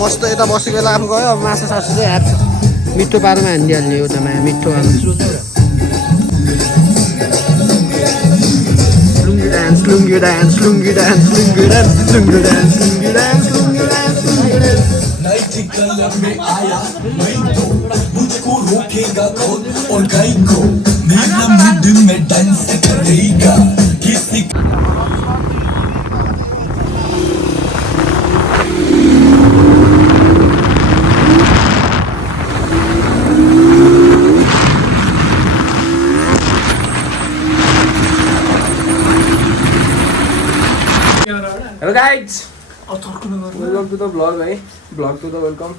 मस्त यता बसेको बेला अब गयो अब मासु सासु चाहिँ ह्याप मिठो पारोमा हानिदिइहाल्ने एउटा माया मिठो पारो लुङ्गी डान्स लुङ्गी डान्स लुङ्गी डान्स लुङ्गी डान्स लुङ्गी डान्स लुङ्गी डान्स लुङ्गी डान्स लुङ्गी डान्स नाइट कलर में आया मैं तो मुझको रोकेगा कौन और गाय को मेरा मूड में डांस करेगा किसी Hello guys! Welcome to the vlog, right? Vlog to the welcome.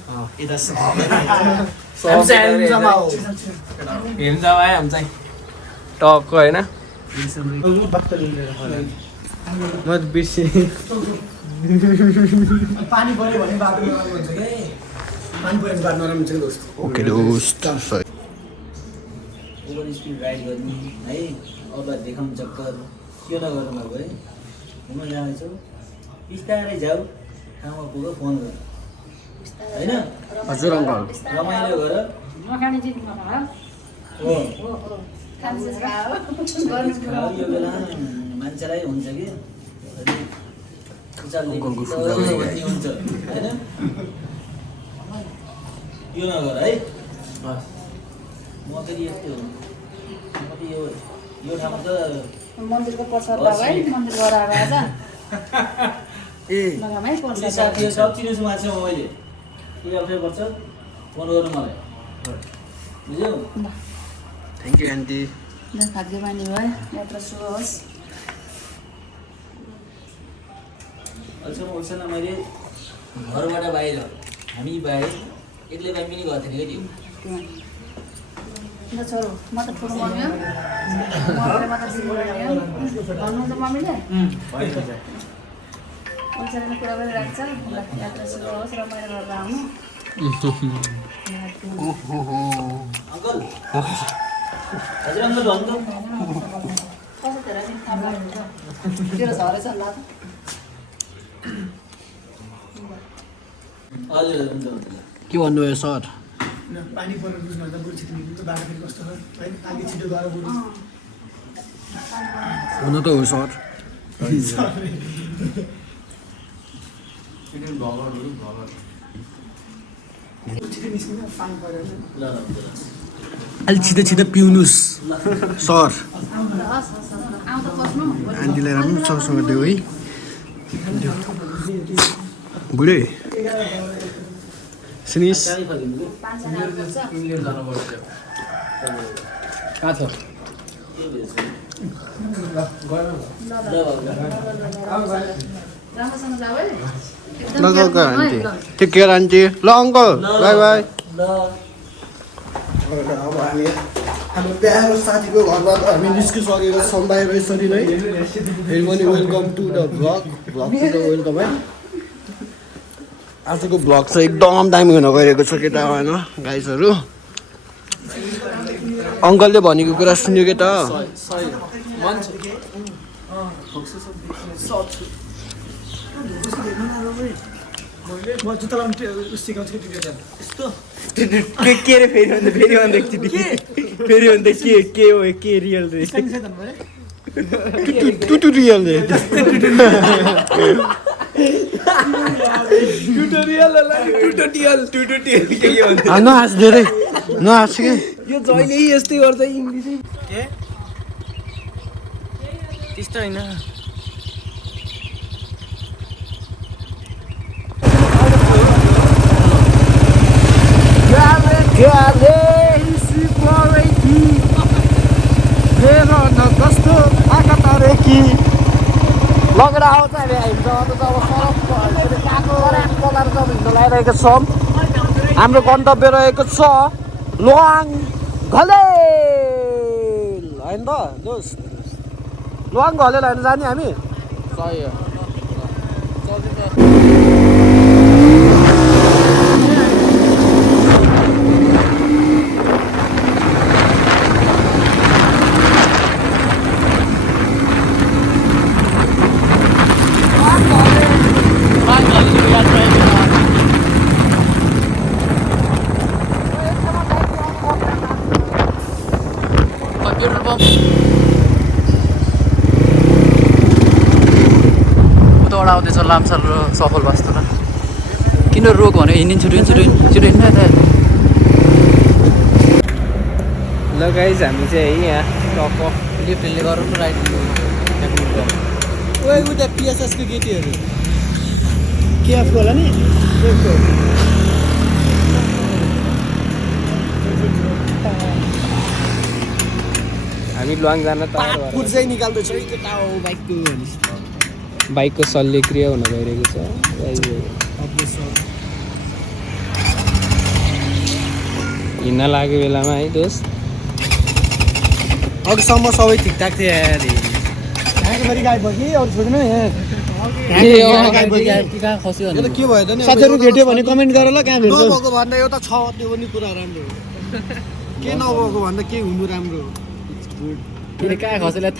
Talk, right? Na? मत बिर्से पानी पर्यो भने बाटो नराम्रो हुन्छ के पानी पर्यो भने बाटो नराम्रो हुन्छ के दोस्त ओके दोस्त ओभर स्पिड राइड गर्ने है अब देखाउनु चक्कर के नगर्नु भएको है घुम्न जाँदैछौ बिस्तारै जाऊ ठाउँमा पुग्यो फोन गर होइन हजुर अङ्कल रमाइलो गर यो बेला मान्छेलाई हुन्छ कि हुन्छ होइन यो नगर है म फेरि यस्तो हो म त यो ठाउँमा त मन्दिरको पछाडि है मन्दिर गराएर आज साथीहरू सब चिनेछु मान्छे मैले के अप्ठ्यारो पर्छ फोन गर्नु मलाई बुझ्यौ थ्याङ्क यू आन्टी भाग्यमानी भयो यात्रा शुभ होस् अहिलेसम्म उसँग मैले घरबाट बाहिर हामी बाहिर एक्लै बाहिर पनि गएको थिएँ ल छोरो म त ठुलो मम्मी हो म त भन्नु त मम्मीले पैसाले कुरा गरिरहेको छ यात्रा शुभ होस् रमाइलो गरेर आउनु अङ्कल हजुर अङ्कल भन्नु कसो धेरै दिन थाहा पाउनुहुन्छ तेरो झरेछ ल हजुर हुन्छ हुन्छ के भन्नुभयो सर पानी पर्यो बुझ्नु त बुढी छिटो निक्लिन्छ बाटो फेरि कस्तो हो है आगे छिटो गएर बुढी हुनु त हो सर छिटो निस्किन्छ पानी पर्यो ल अलि छिटो छिटो पिउनुहोस् सर आउँदा बस्नु आन्टीलाई राम्रोसँग देऊ है बुढे सुनिस् कहाँ छ? राम्रोसँग जाऊ है ल आन्टी टेक केयर आन्टी ल अङ्कल बाई बाई अब हामी हाम्रो प्यारो साथीको घरबाट हामी निस्किसकेको छौँ बाहिर यसरी नै फेरि पनि welcome to the vlog to the welcome है आजको भ्लग चाहिँ एकदम दामी हुन गइरहेको छ केटा होइन गाइजहरू अङ्कलले भनेको कुरा सुन्यो के त म जुत्ता लाउनु सिकाउँछु कि त्यो यस्तो के रे फेरि भन्दा एकचोटि फेरि भन्दा के हो के रियल रे टुटु रियल रे नहाँस धेरै नहाँस के यो जहिले यस्तै गर्छ इङ्ग्लिसै के त्यस्तो होइन कस्तो आँखा तारेकी लगेर आउँछ हामी लगाइरहेको छौँ हाम्रो गन्तव्य रहेको छ लोहाङ घलेल होइन त दोस्त लोहाङ घलेल होइन जाने हामी सही हो चढाउँदैछ लाम्साल र सफल वास्तुमा किन रोक भने हिँडिन् छिटो हिँड्नु यता ल गाइज हामी चाहिँ है यहाँ टक्क लेफ्टले गरौँ न राइट ओए उता पिएसएसको केटीहरू केएफको होला नि हामी लङ जान तयार फुट चाहिँ निकाल्दैछ है केटा हो बाइकको बाइकको शल्यक्रिया हुन गइरहेको छ हिँड्न लागेको बेलामा है दोस्त अघिसम्म सबै ठिकठाक थियो यार यहाँकोभरि गाई भयो कि अरू छोड्नु यहाँ कहाँ खस्यो यो त के भयो त नि साथीहरू भेट्यो भने कमेन्ट गर ल कहाँ भेट्छ नभएको भन्दा एउटा छ त्यो पनि कुरा राम्रो हो के नभएको भन्दा के हुनु राम्रो हो कहाँ खसेला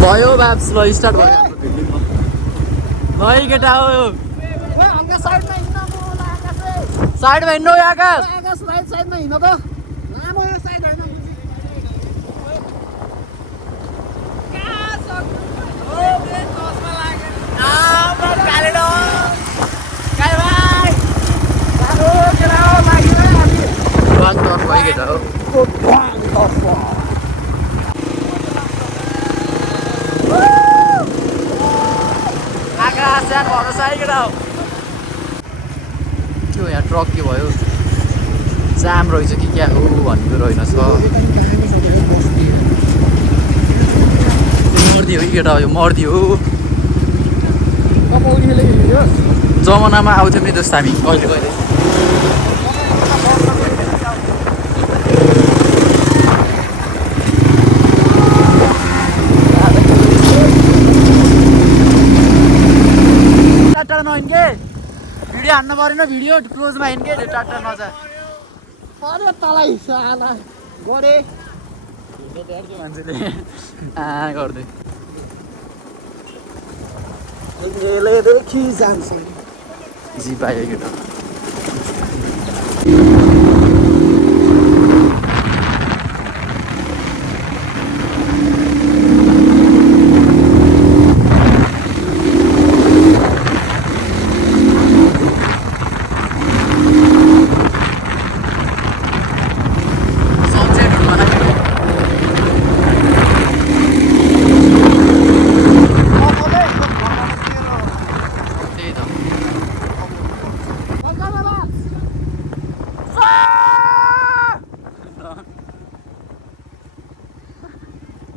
भयो बाप्स ल स्टार्ट भयो ल केटा हो साइडमा हिँड्नु आकाश साइडमा हिँड त लामो यो साइड होइन त्यो यहाँ ट्रक के भयो जाम रहेछ कि क्या हो भन्नु रहेनछ मर्दियो कि केटा यो मर्दियो जमानामा आउँथ्यौँ नि जस्तो हामी कहिले कहिले टाटा नहिँड्के भिडियो हान्नु परेन भिडियो क्लोजमा हिँड्के टाटा नजा अरे तलाई साला गरे मान्छेले गर्दै देखि जान्छ जी पायो केटा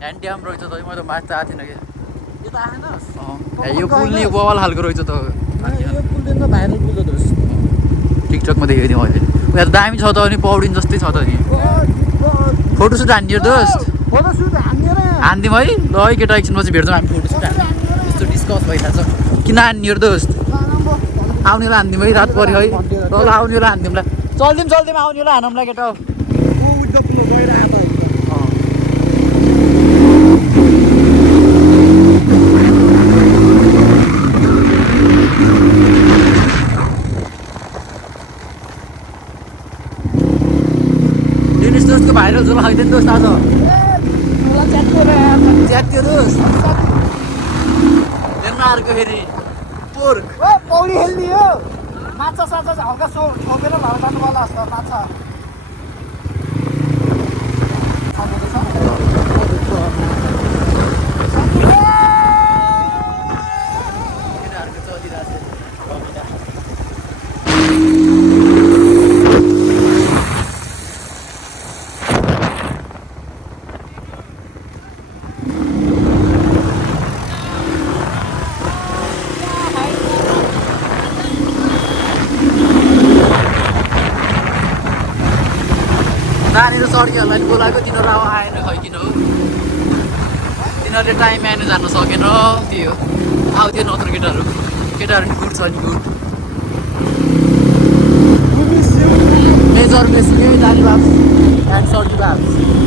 ह्यान्ड ड्याम रहेछ त म त माथि आएको थिइनँ कि यो त आएन यो पुल नि बवाल खालको रहेछ त यो पुल त भाइरल पुल हो दोस्त टिकटकमा देखेको थिएँ मैले उयो त दामी छ त अनि पौडिन जस्तै छ त नि फोटोसुट हान्ने दोस्त फोटोसुट हान्ने र हानिदिउँ है ल है केटा एकछिनपछि भेट्छौँ हामी फोटोसुट हान्ने यस्तो डिस्कस भइरहेको छ किन हान्ने दोस्त आउने बेला हानिदिउँ है रात पऱ्यो है ल आउने बेला हानिदिउँ ल चल्दिउँ आउने बेला हानौँ ल केटा दोस्तको भाइरल झोला खाइदियो नि दोस्त आज च्यात्यो दोस्त हेर्न अर्को फेरि पोर्क पौडी खेल्ने हो माछा साछा हल्का छोपेर भएर जानु पर्ला जस्तो माछा नानीहरू सड्केहरूलाई बोलाएको तिनीहरू अब आएन खै किन हो तिनीहरूले टाइम आएन जान सकेन त्यही हो आउँथ्यो नत्र केटाहरू नि गुड छ नि गुड मेजर मेसिङ दाली बाब्स एन्ड सर्टी बाब्स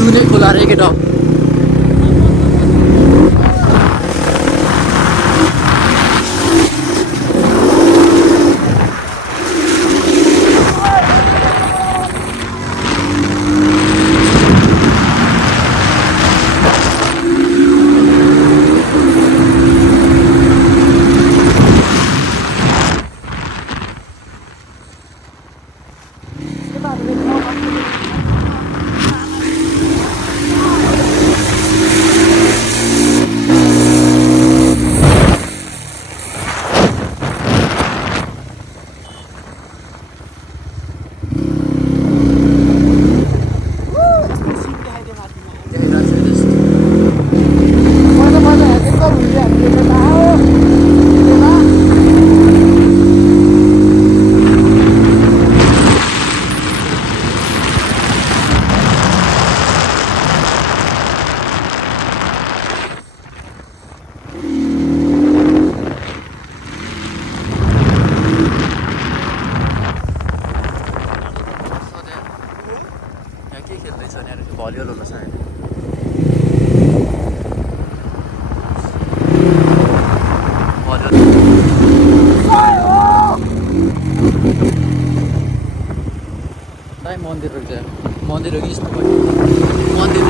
दुने खोला रे केटा भलिबल होला सायद मन्दिर रहेछ मन्दिर हो कि यस्तो मन्दिर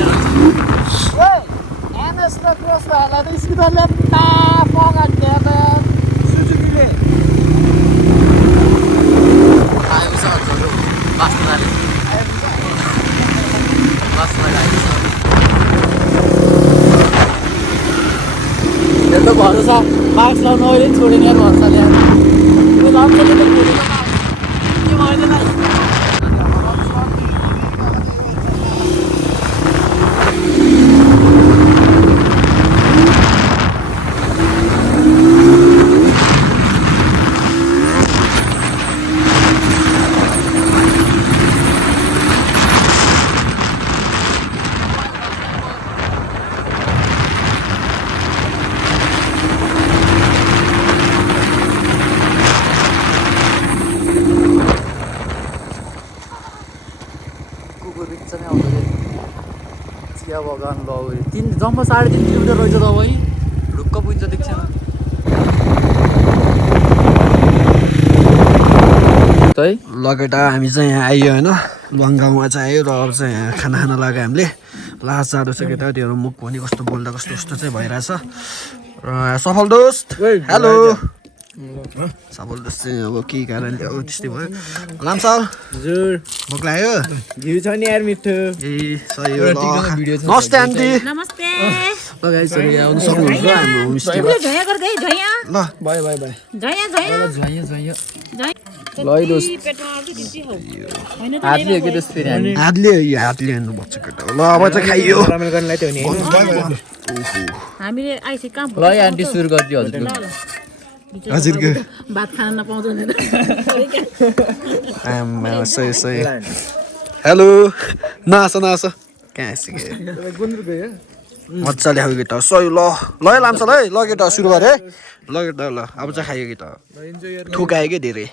त्यो भरोसा मास्क लाउनु अहिले छोडेन यार भरोसा ल्याएर त्यो लाउँछ त्यो छोडेन के भएन चिया बगान ल जम्मा 3.5 किलोमिटर रहेछ तपाईँ ढुक्क पुग्छ देख्छ ल केटा हामी चाहिँ यहाँ आइयो होइन लङ गाउँमा चाहिँ आयो र अब चाहिँ यहाँ खाना खान लाग्यो हामीले लास जाँदो छ केटा त्यो मुख पनि कस्तो बोल्दा कस्तो कस्तो चाहिँ भइरहेछ र सफल दोस्त हेलो सफल दोस्त चाहिँ अब केही कारणले अब त्यस्तै भयो लामसाल हजुर भोक लाग्यो घिउ छ नि यार मिठो ए सही हो नमस्ते आन्टी नमस्ते ल गाइस आउनु सक्नुहुन्छ हाम्रो होमस्टेमा झया गर्दै झया ल बाइ बाइ बाइ झया झया झैया ल दोस्त पेटमा आउँछ दिदी हौ हैन त हातले के दोस्त फेरि हामी हातले हान्नु पर्छ केटा ल अब चाहिँ खाइयो हामीले आइसे कहाँ ल आन्टी सुरु गरिदियो हजुरको हजुरको भात खान नपाउँदैन आमा सही सही हेलो नास नास कहाँ सिके मजाले खायो केटा सही ल ल लान्छ ल है ल केटा सुरु गरे ल केटा ल अब चाहिँ खायो केटा ठुकायो कि धेरै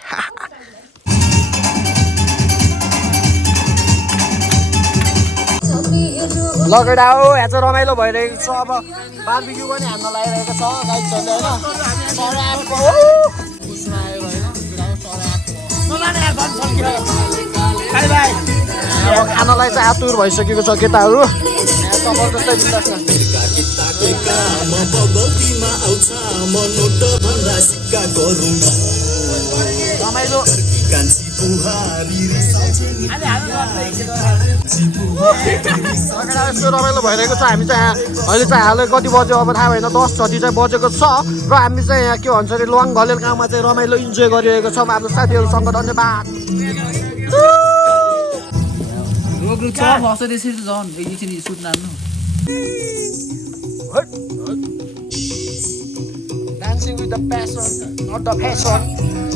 ल केटा हो यहाँ चाहिँ रमाइलो भइरहेको छ अब बारबिक्यू पनि हान्न लागिरहेको छ गाइडहरूले होइन अब खानालाई चाहिँ आतुर भइसकेको छ केटाहरू जबरजस्तै बिन्दास रमाइलो यस्तो रमाइलो भइरहेको छ हामी चाहिँ अहिले चाहिँ हालै कति बज्यो अब थाहा भएन 10 जति चाहिँ बजेको छ र हामी चाहिँ यहाँ के भन्छ अरे लङ घलेल गाउँमा चाहिँ रमाइलो इन्जोय गरिरहेको छौँ आफ्नो साथीहरूसँग धन्यवाद रोग छ फस्छ त्यसरी झन् एकछिन suit नान्नु Dancing with the passion, not the passion.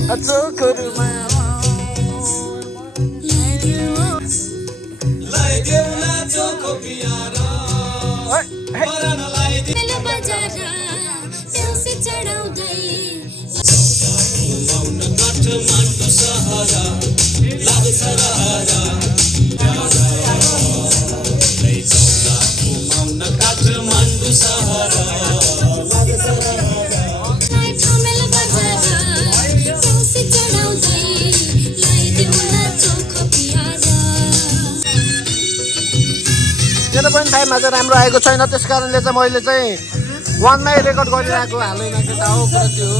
That's so good, man. 0.5मा चाहिँ राम्रो आएको छैन, त्यस कारणले चाहिँ मैले चाहिँ 1मै रेकर्ड गरिरहेको हालैमा केटा हो कुरा त्यो हो।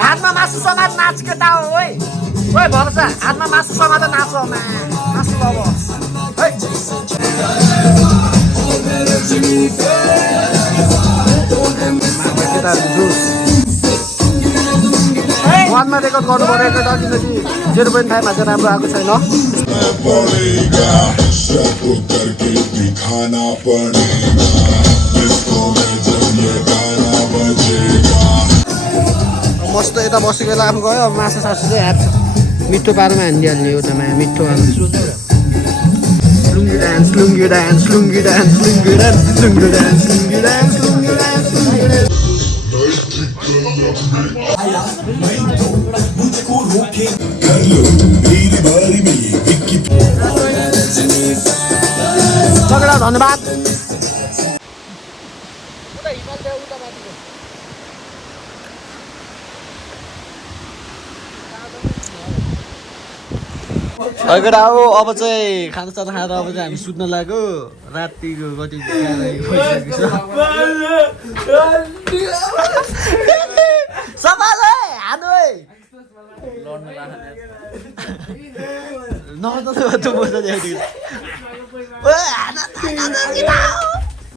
हातमा मासु समात नाच केटा हो ओइ भरोसा हातमा मासु समात नाच नाच्नु अब वानमा रेकर्ड गर्नु पर्यो केटा किनकि 0.5मा चाहिँ राम्रो आएको छैन। मस्त यता बसेको बेला आफू गयो अब मासु सासु चाहिँ ह्याप्छ मिठो पारोमा हानिदिइहाल्ने एउटामा मिठो लुङ्गी डान्स लुङ्गी डान्स लुङ्गी डान्स लुङ्गी डान्स लुङ्गी डान्स लुङ्गी डान्स लुङ्गी डान्स लुङ्गी डान्स आया मैं तो मुझको रोके कर लो मेरी बारी में विक्की झगडा धन्यवाद। केटा हो अब चाहिँ खानासाना खाएर अब चाहिँ हामी सुत्न लाग्यो रातिको कति नगर्दा